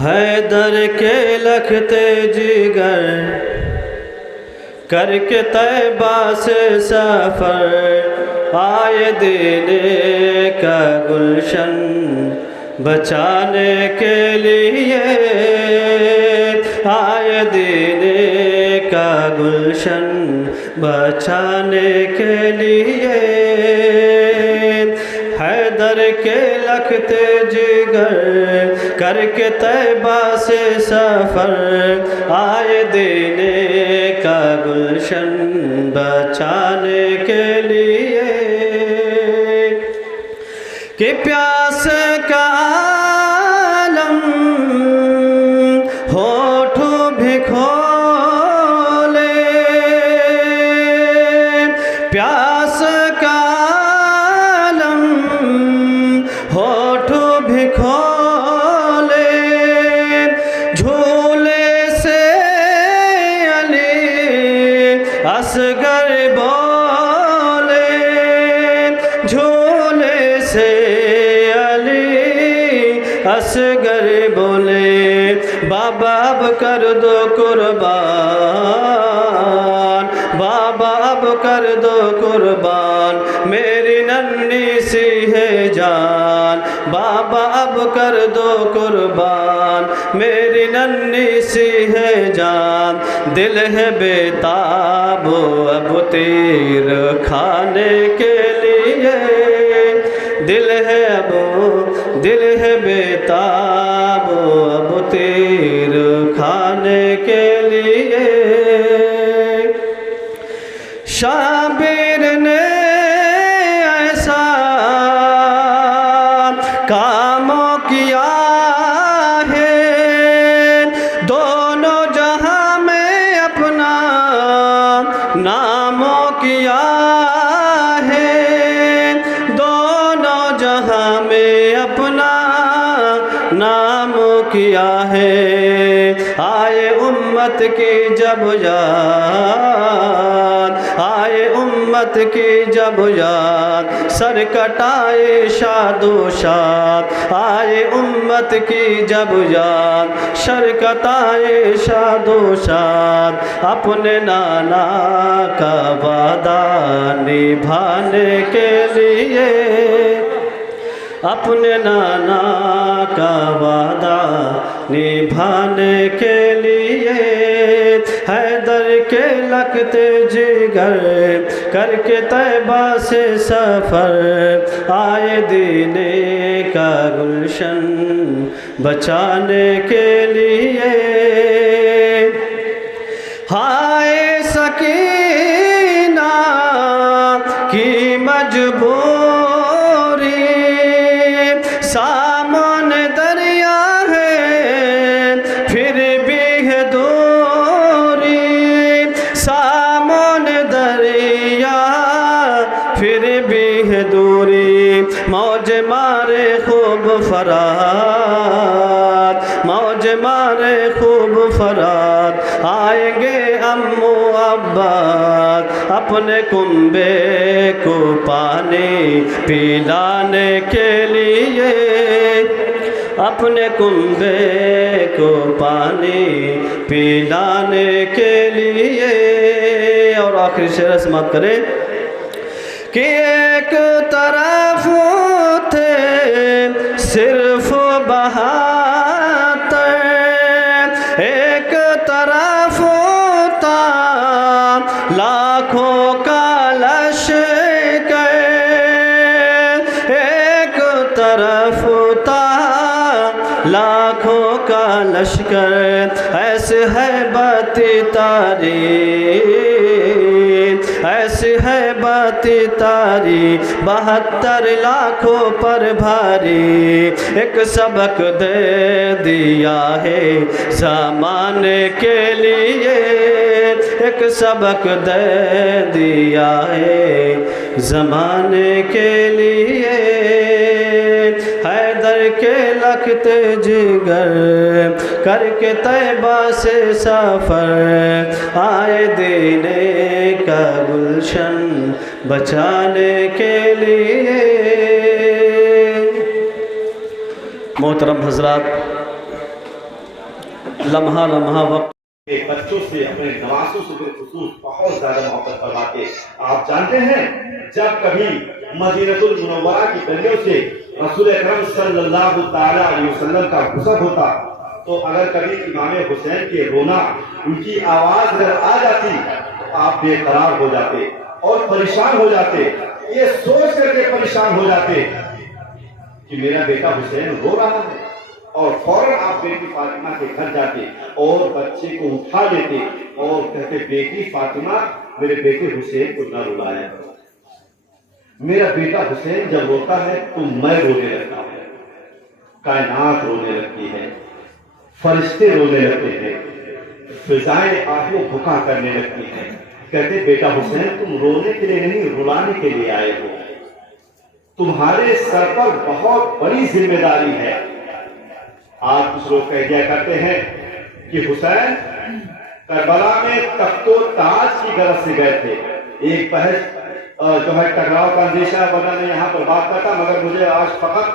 حیدر کے لکھتے جگر کر کے طیبہ سے سفر آئے دینے کا گلشن بچانے کے لیے آئے دینے کا گلشن بچانے کے لیے حیدر کے لکھتے جگر کر کے طیبہ سے سفر آئے دینے کا گلشن بچانے کے لیے کہ پیاس کا عالم ہونٹوں بھی کھولے پیاس کا عالم ہونٹوں بھی کھولے جھولے سے علی اصغر بولے جھولے سے اصغر بولے بابا اب کر دو قربان بابا اب کر دو قربان میری ننھی سی ہے جان بابا اب کر دو قربان میری ننھی سی ہے جان دل ہے بیتاب اب تیر کھانے کے لیے دل ہے بیتاب اب تیر کھانے کے لیے شابیر نے ایسا کام کیا ہے دونوں جہاں میں اپنا نام کیا ہے دونوں جہاں میں اپنا نام کیا ہے آئے امت کی جب یاد آئے امت کی جب یاد سر کٹائے شاد و شاد آئے امت کی جب یاد سر کٹائے شاد و شاد اپنے نانا کا وعدہ نبھانے کے لیے اپنے نانا کا وعدہ نبھانے کے لیے حیدر کے لکھتے جگر کر کے طیبہ سے سفر آئے دینے کا گلشن بچانے کے لیے ہائے سکینہ کی مجبوری سامنے دریا ہے پھر بھی ہے دوری سامنے دریا پھر بھی ہے دوری موج مارے خوب فرات موج مارے خوب فرات آئیں گے امو عباس اپنے کنبے کو پانی پلانے کے لیے اپنے کنبے کو پانی پلانے کے لیے اور آخری شعر سماعت کریں کہ ایک طرف تھے صرف بہاتر ایک طرف تھا لاکھوں کا لشکر ایک طرف تھا لاکھوں کا لشکر ایسے ہے باتی تاریخ ایسی ہے باتی تاریخ 72 لاکھوں پر بھاری ایک سبق دے دیا ہے زمانے کے لیے ایک سبق دے دیا ہے زمانے کے لیے حیدر کے لکھتے جگر کر کے طیبہ سے سفر آئے دینے کا گلشن بچانے کے لیے محترم حضرات، لمحہ لمحہ وقت بچوں سے اپنے نوازوں سے بالخصوص بہت زیادہ محبت فرماتے. آپ جانتے ہیں جب کبھی مدینہ المنورہ کی گلیوں سے رسول اکرم صلی اللہ تعالی علیہ وسلم کا گزر ہوتا تو اگر کبھی امام حسین کے رونا ان کی آواز اگر آ جاتی تو آپ بے قرار ہو جاتے اور پریشان ہو جاتے. یہ سوچ کر کے پریشان ہو جاتے کہ میرا بیٹا حسین رو رہا ہے اور فوراً آپ بیٹی فاطمہ کے گھر جاتے اور بچے کو اٹھا لیتے اور کہتے بیٹی فاطمہ میرے بیٹے حسین کو نہ رلایا. میرا بیٹا حسین جب روتا ہے تو میں رونے لگتا ہوں, کائنات رونے لگتی ہے, فرشتے رونے لگتے ہیں, فضائیں آہو بھکا کرنے لگتی ہیں. کہتے بیٹا حسین تم رونے کے لیے نہیں رلانے کے لیے آئے ہو, تمہارے سر پر بہت بڑی ذمہ داری ہے. آج کچھ لوگ کہہ دیا کرتے ہیں کہ حسین کربلا میں تخت و تاج کی غرض سے گئے تھے. ایک بحث جو ہے ٹکراؤ کا اندیشہ ورنہ میں یہاں پر بات کرتا مگر مجھے آج فقط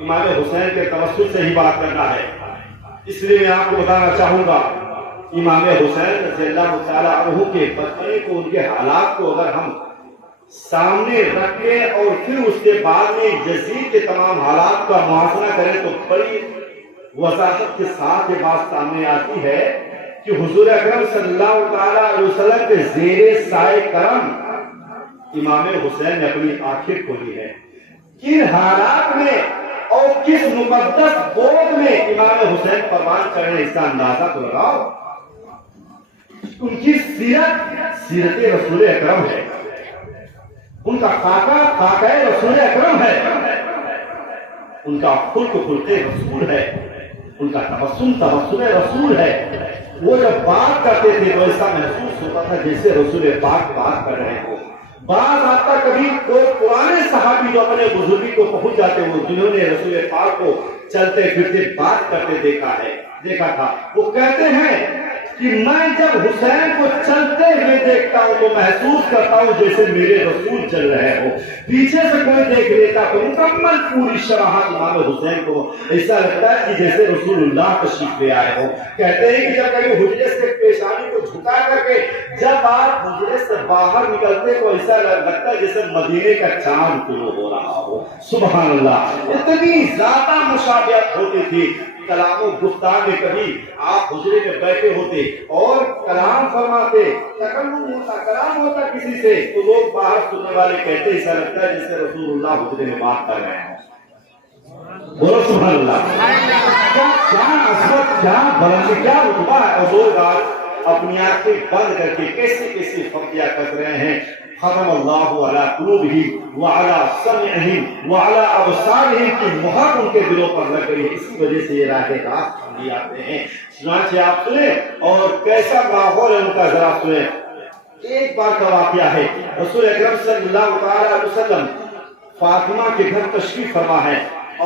امام حسین کے توسط سے ہی بات کرنا ہے. اس لیے میں آپ کو بتانا چاہوں گا امام حسین رضی اللہ تعالیٰ عنہ کے بچپنے کو ان کے حالات کو اگر ہم سامنے رکھیں اور پھر اس کے بعد میں یزید کے تمام حالات کا محاصرہ کریں تو بڑی وضاحت کے ساتھ یہ بات سامنے آتی ہے کہ حضور اکرم صلی اللہ تعالیٰ علیہ وسلم کے زیر سائے کرم امام حسین نے اپنی آنکھیں کھولی ہے. کن حالات میں اور کس مقدس گود میں امام حسین پروان چڑھے اس کا اندازہ تو لگاؤ. ان کی سیرت رسول اکرم ہے, ان کا خاکہ رسول اکرم ہے, ان کا خلق رسول ہے, ان کا تبسم رسول ہے. وہ جب بات کرتے تھے تو ایسا محسوس ہوتا تھا جیسے رسول پاک بات کر رہے ہو. بعض آتا کبھی تو پرانے صحابی جو اپنے بزرگی کو پہنچ جاتے ہو جنہوں نے رسول پاک کو چلتے پھرتے بات کرتے دیکھا تھا, وہ کہتے ہیں کہ میں جب حسین کو چلتے ہوئے دیکھتا ہوں تو محسوس کرتا ہوں جیسے میرے رسول چل رہے ہو. پیچھے سے کوئی دیکھ لیتا تو مکمل پوری شراحت امام حسین کو ایسا لگتا ہے کہ جیسے رسول اللہ تشریف لے آئے ہو. کہتے ہیں کہ جب کبھی حجرے سے پیشانی کو جھکا کر کے جب آپ حجرے سے باہر نکلتے تو ایسا لگتا ہے جیسے مدینے کا چاند طلوع ہو رہا ہو. سبحان اللہ, اتنی زیادہ مشابہت ہوتی تھی. کلام و گفتار میں کبھی آپ حجرے میں بیٹھے ہوتے اور کلام فرماتے, کلام ہوتا کسی سے تو لوگ باہر سننے والے کہتے ایسا لگتا ہے جیسے رسول اللہ حجرے میں بات کر رہے ہیں. بولو سبحان اللہ. کیا عظمت, کیا بلندی, کیا رتبہ ہے. اور لوگ آج اپنی آنکھیں بند کر کے کیسے فقیہ کر رہے ہیں. ختم اللہ علی قلوبہم وعلی سمعہم وعلی ابصارہم کی مہر ان کے دلوں پر لگ گئی ہے. اسی وجہ سے یہ راہ راست ہم لے آتے ہیں. چنانچہ آپ سنیں اور کیسا ماحول ہے ان کا ذرا سنیں. ایک بار کا واقعہ ہے, رسول اکرم صلی اللہ علیہ وسلم فاطمہ کے گھر تشریف فرما ہے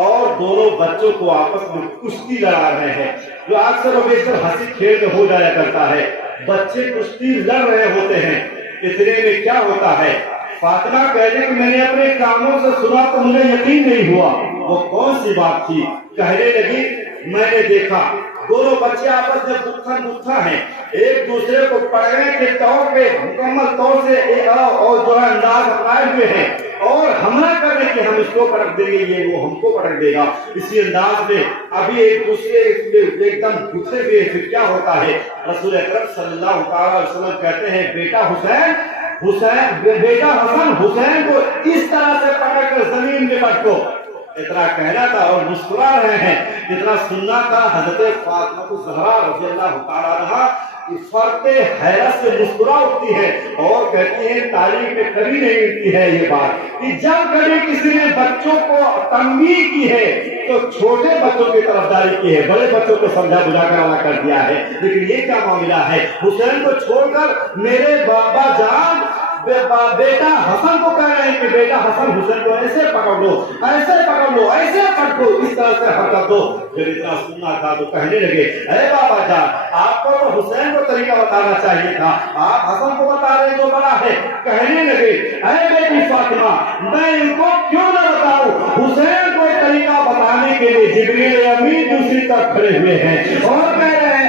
اور دونوں بچوں کو آپس میں کشتی لڑا رہے ہیں جو اکثر و بیشتر ہنسی کھیل میں ہو جایا کرتا ہے. بچے کشتی لڑ رہے ہوتے ہیں. اتنے میں کیا ہوتا ہے, فاطمہ کہتے کہ میں نے اپنے کانوں سے سنا تو مجھے یقین نہیں ہوا. وہ کون سی بات تھی؟ کہنے لگی میں نے دیکھا دونوں بچے آپس میں گتھا ہیں, ایک دوسرے کو پڑھنے کے طور پہ مکمل طور سے اور جو ہے انداز اپنائے ہوئے ہیں اور حملہ کرنے کے ہم اس کو پٹک دیں گے, یہ وہ ہم کو پٹک دے گا. اسی انداز میں ابھی ایک دوسرے ایک دم گتھے ہوئے. پھر کیا ہوتا ہے, رسول اکرم صلی اللہ علیہ وسلم کہتے ہیں بیٹا حسن حسین کو اس طرح سے پکڑ کر زمین میں پٹکو. اتنا کہنا تھا اور مسکرا رہے ہیں, اتنا سننا تھا. حضرت فاطمہ الزہرا رضی اللہ تعالیٰ عنہا فرط حیرت سے مسکرا اٹھتی ہے اور کہتی ہیں تاریخ میں کبھی نہیں ملتی ہے یہ بات کہ جب کبھی کسی نے بچوں کو تنبیہ کی ہے تو چھوٹے بچوں کی طرفداری کی ہے, بڑے بچوں کو سمجھا بجھا کر ادا کر دیا ہے. لیکن یہ کیا معاملہ ہے, حسین کو چھوڑ کر میرے بابا جان بیٹا حسن کو کہہ رہے ہیں کہ بیٹا حسن حسین کو ایسے پکڑ لو, ایسے پکڑ لو, ایسے پکڑو, اس طرح سے حرکت دو. جب اتنا سننا تھا تو کہنے لگے اے بابا جان آپ کو تو حسین کو طریقہ بتانا چاہیے تھا, آپ حسن کو بتا رہے جو بڑا ہے. کہنے لگے اے بیٹی فاطمہ میں ان کو کیوں نہ بتاؤں, حسین کو طریقہ بتانے کے لیے جبریل امین دوسری طرف کھڑے ہوئے ہیں اور کہہ رہے ہیں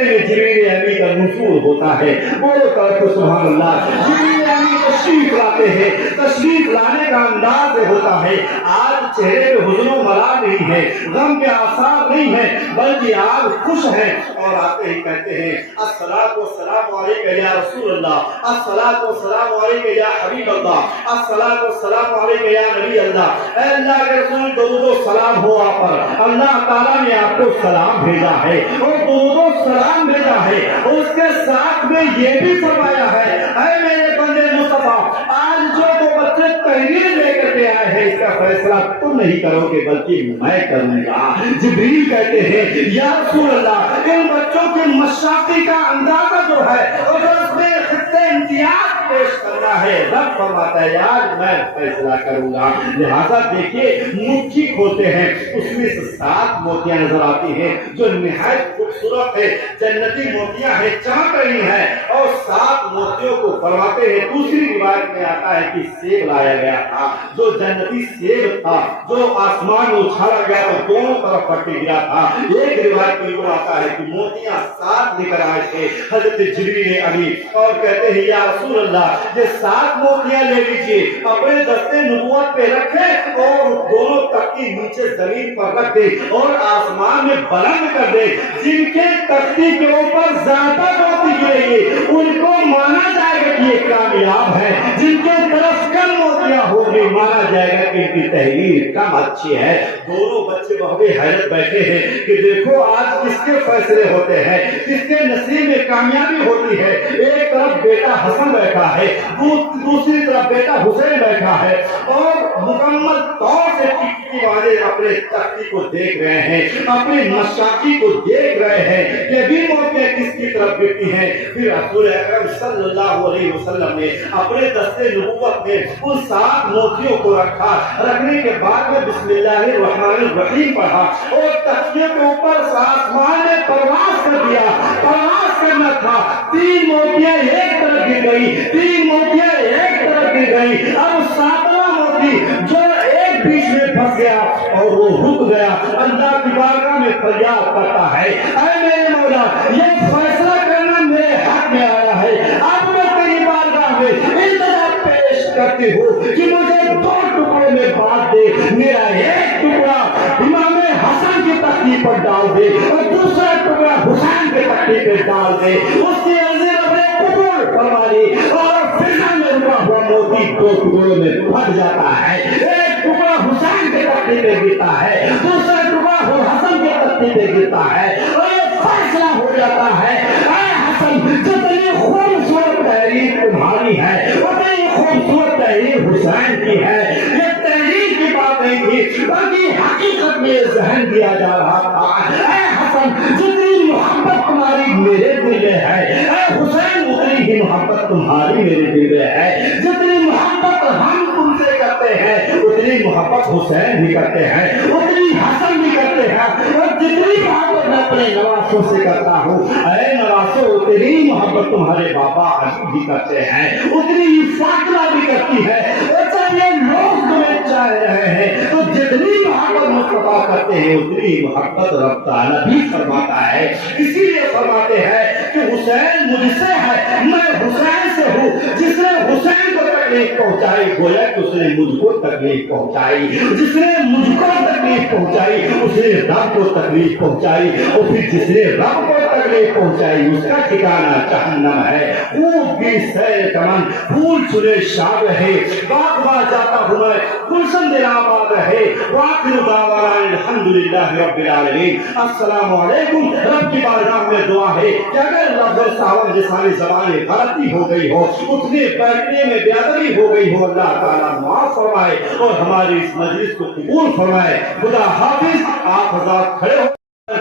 اتنے میں جبریل امی کا نزول ہوتا ہے. بولو تو سبحان اللہ. جبریل امی تشریف لاتے ہیں. تشریف لانے کا انداز ہوتا ہے آج چہرے پہ حزن و ملال نہیں ہے, غم کے آثار نہیں ہے, بلکہ آج خوش ہیں اور آتے ہی کہتے ہیں الصلاۃ والسلام علیک یا رسول اللہ, الصلاۃ والسلام علیک یا حبیب اللہ, الصلاۃ والسلام علیک یا نبی اللہ. اے اللہ کے رسول درود و سلام ہو آپ پر. اللہ تعالیٰ نے آپ کو سلام بھیجا ہے اور درود و سلام بھیجا ہے. اس کے ساتھ میں یہ بھی فرمایا ہے اے میرے بندے مصطفیٰ, آج جو دو بچے تحریر لے کر کے آئے ہیں اس کا فیصلہ تم نہیں کرو گے بلکہ میں کروں گا. جبریل کہتے ہیں یا رسول اللہ, ان بچوں کے مشاقی کا اندازہ جو ہے اور اس میں خطے امتیاز پیش کرنا ہے, رب فرماتا ہے یار میں فیصلہ کروں گا. لہذا دیکھیے مٹھی کھولتے ہیں, اس میں سے 7 موتیاں نظر آتی ہیں جو نہایت خوبصورت ہے, جنتی موتیاں ہیں, چمک رہی ہیں اور 7 موتیوں کو فرماتے ہیں. دوسری روایت میں آتا ہے کہ سیب لایا گیا تھا, جو جنتی سیب تھا جو آسمان میں اچھالا گیا تو دونوں طرف پھٹ کے گرا تھا. ایک روایت میں یہ آتا ہے کہ موتیاں 7 لے کر آئے تھے حضرت جبریل امی اور کہتے ہیں یا رسول اللہ یہ 7 موتیاں لے لیجیے, اپنے دستے نبوت پہ رکھے اور دونوں تختی نیچے زمین پر رکھ دے اور آسمان میں بلند کر دے. جن کے تختی کے اوپر زیادہ موتی گرے گی ان کو مانا جائے گا کہ یہ کامیاب ہے, جن کے طرف کم موتیاں ہوگی مانا جائے گا کہ ان کی تحریر کم اچھی ہے. دونوں بچے بہت حیرت بیٹھے ہیں کہ دیکھو آج کس کے فیصلے ہوتے ہیں, کس کے نصیب میں کامیابی ہوتی ہے. ایک طرف بیٹا حسن بیٹھا ہے, دوسری طرف بیٹا حسین بیٹھا ہے اور مکمل طور سے ٹکٹی والے اپنے تختی کو دیکھ رہے ہیں, اپنے مشاقی کو دیکھ رہے ہیں کہ بھی موتیاں کس کی طرف گرتی ہیں. پھر رسول اکرم صلی اللہ علیہ وسلم نے اپنے دستے نبوت میں ان 7 موتیوں کو رکھا. رکھنے کے بعد میں بسم اللہ الرحمن الرحیم پڑھا اور تختی کے اوپر آسمان میں پرواز کر دیا. پرواز کرنا تھا, 3 موتیاں ایک طرف گر گئی, 3 موتیاں ایک طرف گر گئی. اب 7واں موتی جو ایک بیچ میں پھنس گیا اور وہ رک گیا, اللہ کی بارگاہ میں فریاد کرتا ہے اے میرے مولا یہ فیصلہ کرنا میرے حق میں آیا ہے, اب میں تیری بارگاہ میں التجا پیش کرتی ہوں کہ مجھے 2 ٹکڑوں میں بانٹ دے. میرا ایک ٹکڑا امام حسن کی تختی پر ڈال دے اور دوسرا ٹکڑا حسین کی تختی پہ ڈال دے. اس کی عرض اپنے قبول فرما لی اور فضا میں رکا ہوا موتی 2 ٹکڑوں میں پھٹ جاتا ہے. ایک ٹکڑا حسین کے تختی پہ گرتا ہے, دوسرا ٹکڑا حسن کے تختی پہ گرتا ہے اور یہ فیصلہ ہو جاتا ہے اے حسن جتنی خوبصورت تحریر تمہاری ہے اتنی خوبصورت تحریر حسین کی ہے. یہ تحریر کی بات نہیں تھی بلکہ حقیقت میں ذہن دیا جا رہا تھا اے حسن جتنی محبت تمہاری میرے دل میں ہے, اے حسین اتنی ہی محبت تمہاری میرے دل میں ہے. جتنی محبت ہم تم سے کرتے ہیں اتنی محبت حسین بھی کرتے ہیں, اتنی حسن بھی کرتے ہیں اور جتنی محبت میں اپنے نواسوں سے کرتا ہوں اے نواسوں اتنی محبت تمہارے بابا علی بھی کرتے ہیں, اتنی ہی فاطمہ بھی کرتی ہے. جب یہ لوگ تمہیں چاہ رہے ہیں تو جتنی محبت مصطفیٰ کرتے ہیں اتنی محبت رب تعالیٰ بھی فرماتا ہے. اسی لیے فرماتے ہیں کہ حسین مجھ سے ہے, میں حسین سے ہوں. جس نے حسین کو تکلیف پہنچائی گویا کہ اس نے مجھ کو تکلیف پہنچائی, جس نے مجھ کو تکلیف پہنچائی اس نے رب کو تکلیف پہنچائی اور پھر جس نے رب کو تکلیف پہنچائی اس کا ٹھکانہ جہنم ہے. خوب بھی سیر چمن پھول چنے شاد رہے, باغ باغ جاتا ہوں میں گلشن دل آباد رہے. وآخر دعوانا الحمدللہ رب العالمین. السلام علیکم. رب کی بارگاہ میں دعا ہے کہ اگر لفظ صاحب جسانی زبان غلطی ہو گئی ہو, اتنے بیٹھنے میں بے ادبی ہو گئی ہو, اللہ تعالیٰ معاف فرمائے اور ہماری اس مجلس کو قبول فرمائے. خدا حافظ. آپ حضرات کھڑے ہو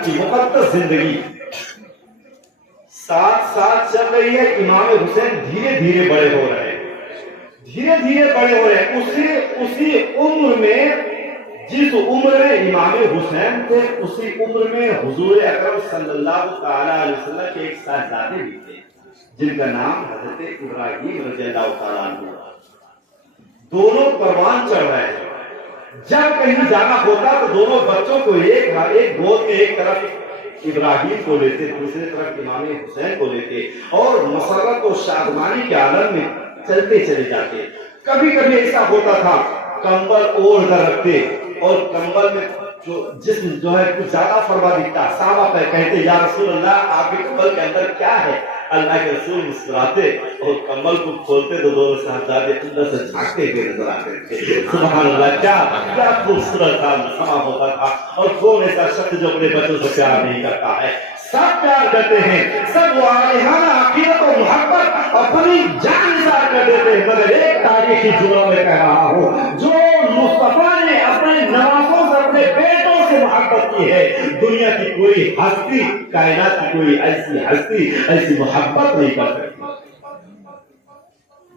کی مقدس زندگی ساتھ ساتھ چل رہی ہے. امام حسین دھیرے دھیرے بڑے ہو رہے ہیں, دھیرے دھیرے بڑے ہو رہے ہیں. اسی عمر میں جس عمر میں امام حسین تھے اسی عمر میں حضور اکرم صلی اللہ تعالیٰ علیہ وسلم کے ایک صاحبزادے بھی تھے جن کا نام حضرت ابراہیم رضی اللہ تعالیٰ عنہ. دونوں پروان چڑھ رہے ہیں. جب کہیں جانا ہوتا تو دونوں بچوں کو ایک گود میں ایک طرف ابراہیم کو لیتے, دوسری طرف امام حسین کو لیتے اور مسرت و شادمانی کے عالم میں چلتے چلے جاتے. کبھی کبھی ایسا ہوتا تھا کمبل اوڑھ کر رکھتے اور کمبل میں جسم جو ہے کچھ زیادہ فرما دکھتا. صحابہ پہ کہتے یا رسول اللہ آپ کے کمبل کے اندر کیا ہے؟ اللہ کے رسول مسکراتے اور کمبل کو کھولتے تو دونوں صاحبزادے اندر سے جھانکتے ہوئے نظر آتے تھے. سبحان اللہ, کیا خوبصورت تھا سما ہوتا تھا. اور کون ایسا شخص جو اپنے بچوں سے پیار نہیں کرتا ہے؟ سب پیار کرتے ہیں, سب والہانہ عقیدت و محبت اپنی جان نثار کر دیتے ہیں. مگر ایک تاریخی جملہ میں کہہ رہا ہوں, جو مصطفیٰ نے اپنے نوازوں سے اپنے بیٹوں سے محبت کی ہے, دنیا کی کوئی ہستی, کائنات کی کوئی ایسی ہستی ایسی محبت نہیں کر سکتی.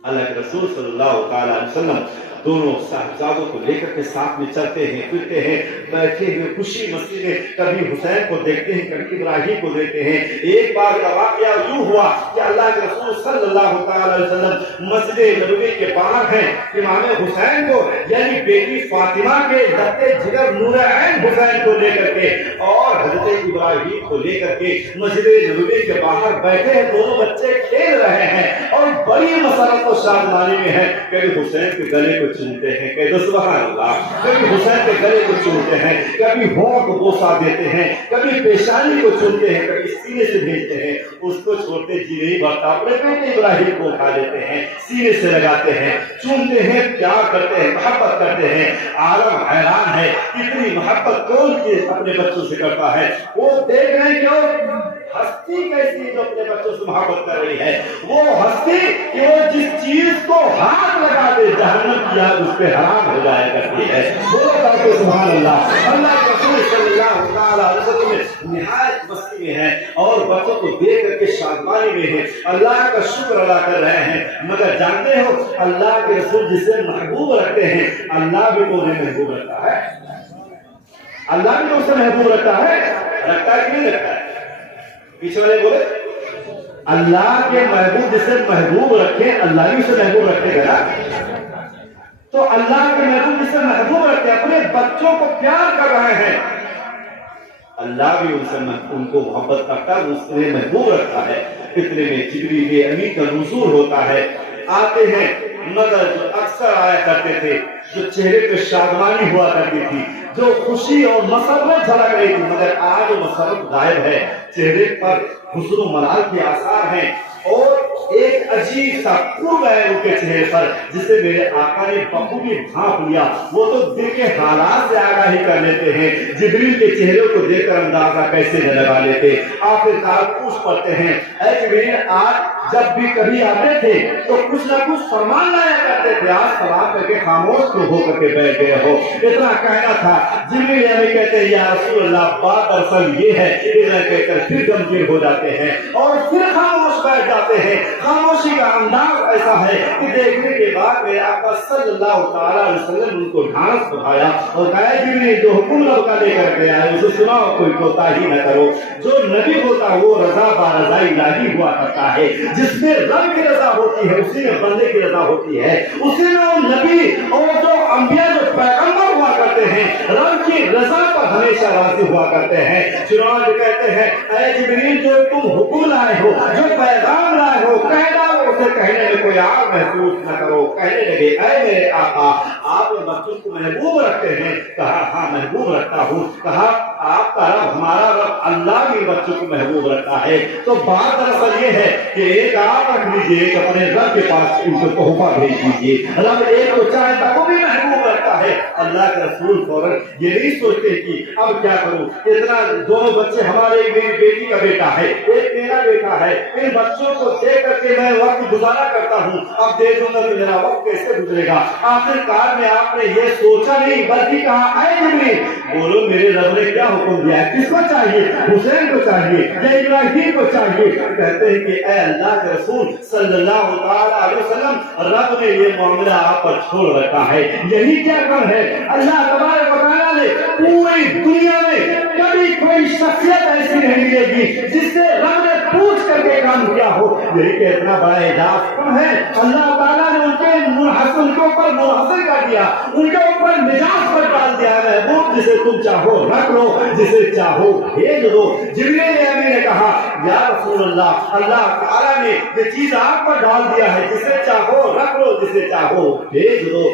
اللہ کے رسول صلی اللہ تعالی علیہ وسلم دونوں صاحبزادوں کو لے کر کے ساتھ میں چلتے ہیں, پھرتے ہیں, بیٹھے ہوئے خوشی مستی میں کبھی حسین کو دیکھتے ہیں, کبھی ابراہیم کو دیکھتے ہیں. ایک بار کا واقعہ یوں ہوا کہ اللہ کے رسول صلی اللہ تعالی علیہ وسلم مسجد نبوی کے باہر ہیں, امام حسین کو یعنی بیٹی فاطمہ کے دتے جگر نور عین حسین کو لے کر کے اور حضرت ابراہیم کو لے کر کے مسجد نبوی کے باہر بیٹھے ہیں. دونوں بچے کھیل رہے ہیں اور بڑی مسرت و شادمانی میں ہے. کبھی حسین کے گلے کو چومتے ہیں, کہتے سبحان اللہ, کبھی حسین کے گلے کو چومتے ہیں, کبھی ہونٹ کو بوسہ دیتے ہیں, کبھی پیشانی کو چومتے ہیں, کبھی سینے سے بھیجتے ہیں. اس کو چھوڑتے جی نہیں بھرتا, اپنے بیٹے ابراہیم کو اٹھا لیتے ہیں, سینے سے لگاتے ہیں, چومتے ہیں, پیار کرتے ہیں, محبت کرتے ہیں. عالم حیران ہے کتنی محبت کون کی اپنے بچوں سے کرتا ہے. وہ دیکھ رہے ہیں کہ ہستی کیسی جو اپنے بچوں سے محبت کر رہی ہے. وہ ہستی کہ وہ جس چیز کو ہاتھ لگا دے جہنم کی آگ اس پہ حرام ہو جایا کرتی ہے. بولو تاکہ سبحان اللہ. اللہ کے رسول صلی اللہ علیہ وسلم نہایت مستی میں ہے اور بچوں کو دیکھ کر کے شادمانی میں ہے, اللہ کا شکر ادا کر رہے ہیں. مگر جانتے ہو اللہ کے رسول جسے محبوب رکھتے ہیں, اللہ بھی تو انہیں محبوب رکھتا ہے. اللہ بھی تو اسے محبوب رکھتا ہے. رکھتا ہے کہ نہیں رکھتا ہے؟ پیچھے والے بولے اللہ کے محبوب جسے محبوب رکھے, اللہ بھی اسے محبوب رکھے گا. تو اللہ کے محبوب جسے محبوب رکھے, اپنے بچوں کو پیار کر رہے ہیں, اللہ بھی ان کو محبت کرتا ہے, اس نے محبوب رکھا ہے. اتنے میں جبریل امین کا نزول ہوتا ہے, آتے ہیں. مگر جو اکثر آیا کرتے تھے, جو چہرے پہ شادمانی ہوا کرتی تھی, جو خوشی اور مسرت جھلک رہی تھی, مگر آج وہ مسرت غائب ہے. چہرے پر حسن و ملال کے آثار ہیں اور ایک عجیب سا قرب ہے ان کے چہرے پر جسے میرے آقا نے بخوبی بھانپ لیا. وہ تو دل کے حالات سے آگاہی کر لیتے ہیں, جبریل کے چہرے کو دیکھ کر اندازہ کیسے نہ لگا لیتے. آخرکار پوچھ پڑتے ہیں, اے جبریل آج جب بھی کبھی آتے تھے تو کچھ نہ کچھ فرمان لایا کرتے تھے, آج سلام کر کے خاموش کیوں ہو کر کے بیٹھ گئے ہو؟ اتنا کہنا تھا. جبریل ہمیں کہتے ہیں یا رسول اللہ بات دراصل یہ ہے, اتنا کہہ کر پھر گمگین ہو جاتے ہیں اور پھر خاموش بیٹھ جاتے ہیں. خاموشی کا انداز ایسا ہے کہ دیکھنے کے بعد میرے آقا صلی اللہ تعالی علیہ وسلم ان کو ڈھانس بٹھایا اور کہا جبریل جو حکم رب کا لے کر گیا ہے اسے سناؤ, کوئی کوتاہی نہ کرو. جو نبی ہوتا وہ رضا بارضائی الہی ہوا کرتا ہے, جس میں رب کی رضا ہوتی ہے اسی میں بندے کی رضا ہوتی ہے, اسی میں وہ نبی اور جو انبیاء جو پیغمبر ہوا کرتے ہیں رب کی رضا پر ہمیشہ راضی ہوا کرتے ہیں. چنانچہ کہتے ہیں اے جبریل جو تم حکم لائے ہو, جو پیغام لائے ہو, کہنا اسے کہنے میں کوئی آگ محسوس نہ کرو. کہنے لگے اے میرے آقا آپ بچوں کو محبوب رکھتے ہیں؟ کہا ہاں محبوب رکھتا ہوں. کہا آپ کا رب ہمارا رب اللہ بھی بچوں کو محبوب رکھتا ہے. تو بات دراصل یہ ہے کہ ایک آپ رکھ لیجیے, ایک اپنے رب کے پاس ان کو تحفہ بھیج دیجیے. رب ایک کو چاہتا وہ بھی محبوب رکھتا ہے. اللہ کے رسول فوراً یہ نہیں سوچتے کہ اب کیا کروں, اتنا دونوں بچے ہمارے, ایک میری بیٹی کا بیٹا ہے, ایک میرا بیٹا ہے, ان بچوں کو دیکھ کر کے میں وقت گزارا کرتا ہوں, اب دے دوں گا تو میرا وقت کیسے گزرے گا. آخرکار میں آپ نے یہ سوچا نہیں بلکہ کہا اے جبریل بولو میرے رب نے کیا حکم دیا ہے, کس کو چاہیے, حسین کو چاہیے یا ابراہیم کو چاہیے؟ کہتے ہیں کہ اے اللہ کے رسول صلی اللہ تعالی علیہ وسلم رب نے یہ معاملہ آپ پر چھوڑ رکھا ہے. یہی کیا کم ہے, اللہ تبارک و تعالی نے پوری دنیا میں کبھی کوئی شخصیت ایسی نہیں ملے گی جس سے رب نے پوچھ کر کے کام کیا ہو. یہی کہ اتنا بڑا اعجاز کم ہے. اللہ تعالیٰ نے ان کے اوپر منحصر کر دیا, ان کے اوپر مزاج پر ڈال دیا ہے, محبوب جسے تم چاہو رکھ لو, جسے چاہو بھیج دو. جبریل امین نے کہا یا رسول اللہ, اللہ تعالیٰ نے یہ چیز آپ پر ڈال دیا ہے, جسے چاہو رکھ لو, جسے چاہو بھیج دو.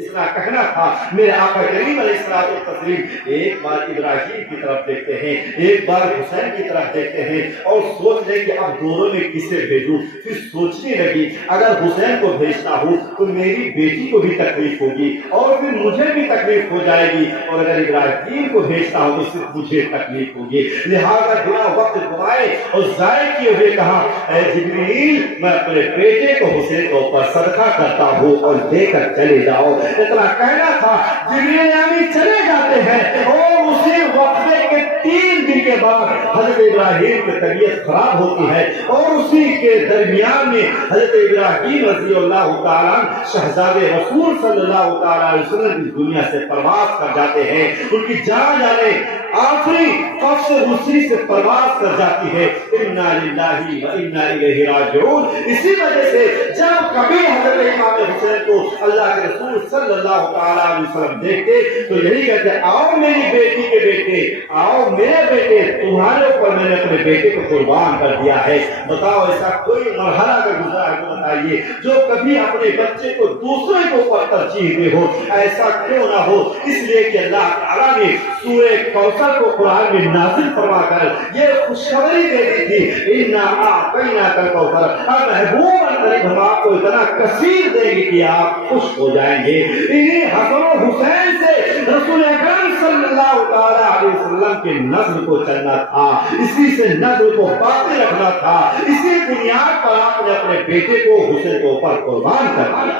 اتنا کہنا تھا میرے آقا کریم علیہ الصلوۃ والتسلیم. ایک بار ابراہیم کی طرف دیکھتے ہیں, ایک بار حسین کی طرف دیکھتے ہیں اور سوچ رہے کہ اب دونوں میں کسے بھیجوں. پھر سوچنے لگی اگر حسین کو بھیجتا ہوں تو میری بیٹی کو بھی تکلیف ہوگی اور پھر مجھے بھی تکلیف ہو جائے گی, اور اگر ابراہیم کو بھیجتا ہوں تو صرف مجھے تکلیف ہوگی. لہٰذا بنا وقت گوائے اور ضائع کیے ہوئے کہا اے جبریل, میں اپنے بیٹے کو حسین کے اوپر صدقہ کرتا ہوں اور دے کر چلے جاؤ. اتنا کہنا تھا, جبریل امین چلے جاتے ہیں اور اسی وقفے کے 3 دن کے بعد حضرت ابراہیم کی طبیعت خراب ہوتی ہے اور اسی کے درمیان میں حضرت ابراہیم رضی اللہ تعالیٰ شہزادے رسول صلی اللہ تعالیٰ علیہ وسلم کی دنیا سے پرواز کر جاتے ہیں. ان کی جان جانے آخری قبض روسی سے پرواز کر جاتی ہے. انا للہ و انا الیہ راجعون. اسی وجہ سے جب کبھی حضرت امام حسین کو اللہ کے رسول صلی اللہ تعالیٰ علیہ وسلم دیکھتے تو یہی کہتے آؤ میری بیٹی کے بیٹے, آؤ میرے بیٹے, تمہارے اوپر میں نے اپنے بیٹے کو قربان کر دیا ہے. بتاؤ ایسا کوئی مرحلہ کا گزرا ہے تو بتائیے جو کبھی اپنے بچے کو دوسرے کے اوپر ترجیح دے ہو. ایسا کیوں نہ ہو, اس لیے کہ اللہ تعالیٰ نے سورہ کوثر کو قرآن میں نازل فرما کر یہ خوشخبری دے دی تھی, انا اعطیناک الکوثر, محبوب قریب ہم آپ کو اتنا کثیر دیں گے کہ آپ خوش ہو جائیں گے. انہیں حسن و حسین سے رسول اکرم صلی اللہ تعالیٰ علیہ وسلم کے نسل کو چلنا تھا, اسی سے نسل کو باقی رکھنا تھا. اسی بنیاد پر آپ نے اپنے بیٹے کو حسین کے اوپر قربان کر دیا.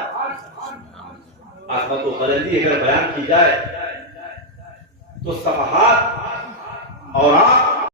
عظمت و بلندی اگر بیان کی جائے تو صفحات اور